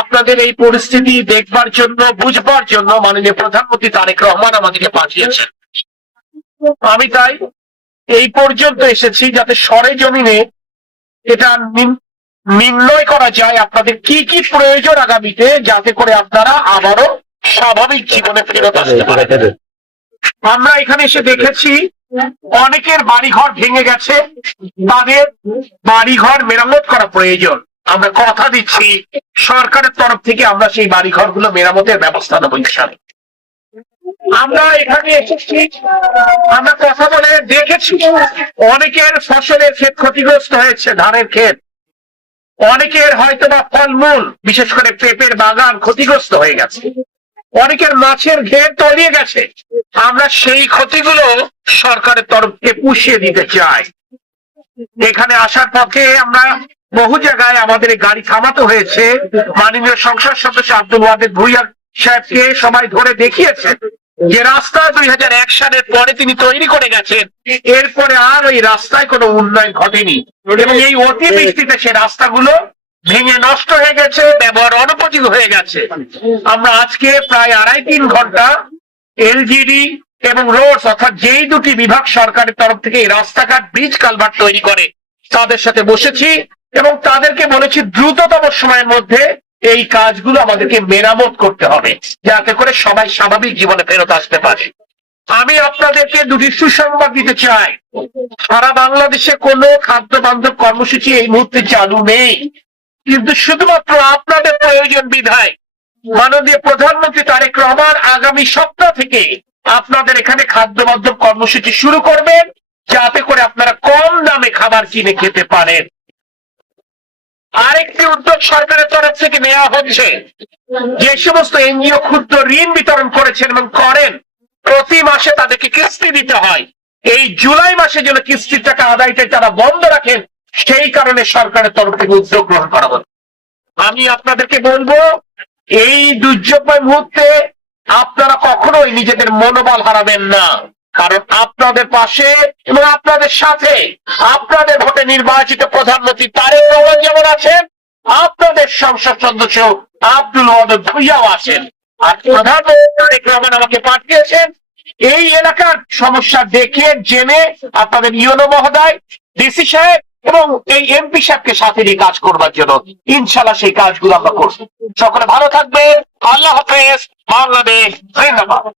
আপনাদের এই পরিস্থিতি দেখবার জন্য, বুঝবার জন্য মাননীয় প্রধানমন্ত্রী তারেক রহমান আমাদেরকে পাঠিয়েছেন। আমি তাই এই পর্যন্ত এসেছি যাতে সরেজমিনে এটা নির্ণয় করা যায় আপনাদের কি কি প্রয়োজন আগামীতে, যাতে করে আপনারা আবারও স্বাভাবিক জীবনে ফেরত আসতে পারেন। আমরা এখানে এসে দেখেছি অনেকের বাড়িঘর ভেঙে গেছে, তাদের বাড়িঘর মেরামত করা প্রয়োজন। আমরা কথা দিচ্ছি সরকারের তরফ থেকে আমরা সেই বাড়িঘরগুলো মেরামতের ব্যবস্থা নেব ইনশাআল্লাহ। আমরা এখানে এসেছি, আমরা কথা বলে দেখেছি অনেকের ফসলের ক্ষেত ক্ষতিগ্রস্ত হয়েছে, ধানের ক্ষেত, অনেকের হয়তো বা ফলমূল বিশেষ করে পেঁপের বাগান ক্ষতিগ্রস্ত হয়ে গেছে, অনেকের মাছের ঘের তলিয়ে গেছে। আমরা সেই ক্ষতিগুলো সরকারের তরফ থেকে পুষিয়ে দিতে চাই। এখানে আসার পথে আমরা বহু জায়গায় আমাদের গাড়ি থামাতে হয়েছে। মাননীয় সংসদ সদস্য আব্দুল ওয়াদুদ ভূঁইয়া সাহেবকে সবাই ধরে দেখিয়েছেন যে রাস্তা 2001 সালের পরে তিনি তৈরি করে গেছেন, এরপরে আর ওই রাস্তায় কোনো উন্নয়ন ঘটেনি এবং এই অতিবৃষ্টিতে সে রাস্তাগুলো ভেঙে নষ্ট হয়ে গেছে, ব্যবহার অনুপযোগী হয়ে গেছে। আমরা আজকে প্রায় 2.5-3 ঘন্টা এলজিডি এবং রোডস অর্থাৎ যেই দুটি বিভাগ সরকারের তরফ থেকে এই রাস্তাঘাট ব্রিজ কালভার্ট তৈরি করে তাদের সাথে বসেছি এবং তাদেরকে বলেছি দ্রুততম সময়ের মধ্যে এই কাজগুলো আমাদেরকে মেরামত করতে হবে যাতে করে সবাই স্বাভাবিক জীবনে ফেরত আসতে পারে। আমি আপনাদেরকে দুটি সুসংবাদ দিতে চাই। সারা বাংলাদেশে কোনো খাদ্য বান্ধব কর্মসূচি এই মুহূর্তে চালু নেই, কিন্তু শুধুমাত্র আপনাদের প্রয়োজন বিধায় মাননীয় প্রধানমন্ত্রী তারেক রহমান আগামী সপ্তাহ থেকে আপনাদের এখানে খাদ্য বান্ধব কর্মসূচি শুরু করবেন যাতে করে আপনারা কম দামে খাবার কিনে খেতে পারেন। আরেকটি উদ্যোগ সরকারের তরফ থেকে নেওয়া হচ্ছে, যে সমস্ত এনজিও ক্ষুদ্র ঋণ বিতরণ করেছেন এবং করেন প্রতি মাসে তাদেরকে কিস্তি দিতে হয়, এই জুলাই মাসে যেন কিস্তির টাকা আদায়টা তারা বন্ধ রাখেন, সেই কারণে সরকারের তরফ থেকে উদ্যোগ গ্রহণ করা হচ্ছে। আমি আপনাদেরকে বলবো এই দুর্যোগময় মুহূর্তে আপনারা কখনোই নিজেদের মনোবল হারাবেন না, কারণ আপনাদের পাশে এবং আপনাদের সাথে আপনাদের ভোটে নির্বাচিত প্রধানমন্ত্রী তারেক রহমান যেমন আছেন, আপনাদের সংসদ সদস্য আব্দুল ওয়াদুদ ভূঁইয়াও আছেন। আর প্রধানমন্ত্রী তারেক রহমান আমাকে পাঠিয়েছেন এই এলাকার সমস্যা দেখে জেনে আপনাদের ইউনো মহোদয়, ডিসি সাহেব এবং এই এমপি সাহেবকে সাথে নিয়ে কাজ করবার জন্য। ইনশাআল্লাহ সেই কাজগুলো আমরা করব। সকলে ভালো থাকবেন। আল্লাহ হাফেজ। বাংলাদেশ জিন্দাবাদ।